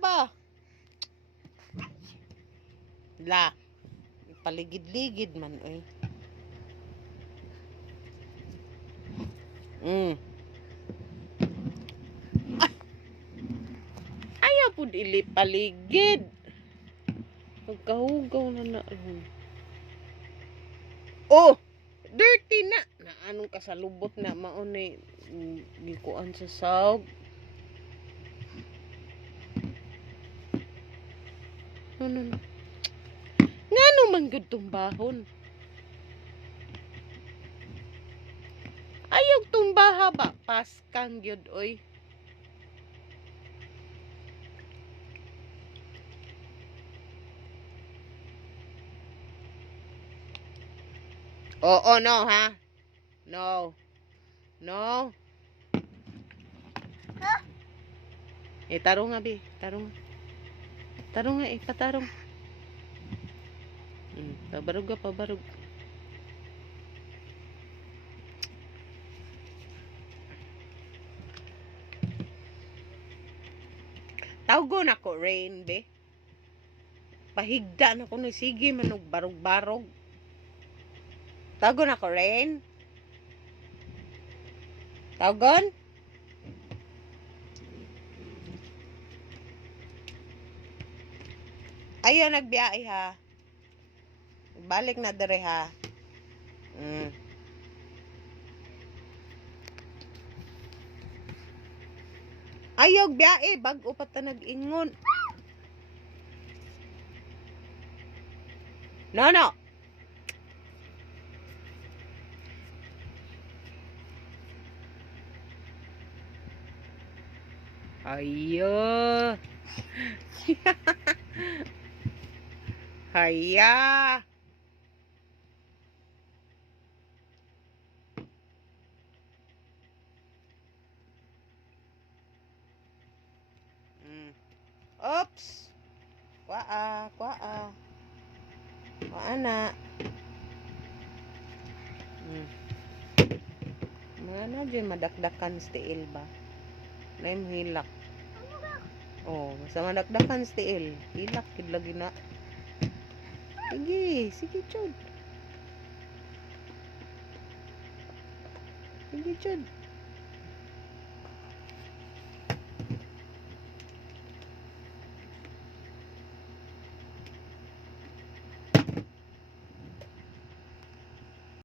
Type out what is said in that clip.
ba? La. Paligid-ligid man, oy. Ayaw po dili paligid. Pagkahugaw na na. Oh! Dirty na! Na anong kasalubot na maunay gikuan sa sawg. No. Ngano man gud tumbahon? Ayaw tumbaha ba? Paskang gyud oy. Oo, no, ha? No. No. Huh? Tarong nga, bi. Tarong. Tarong nga, patarong. Pabarog ka, pabarog. Tawgon ako, Rain, be. Pahigda na ko na sige, manog barog-barog. Tawgon ako, Rain. Tawgon? Ayaw nagbiyahe, ha? Balik na dere, ha? Ayaw biyahe, bago pa ta nag-ingon. No. Ayo. Haya. Oops. Kwaa. Na. Mga na dyan madakdakan stiil ba? Naim hilak. Oh, sa madakdakan stiil. Hilak, kidlagi na. Sige, chud.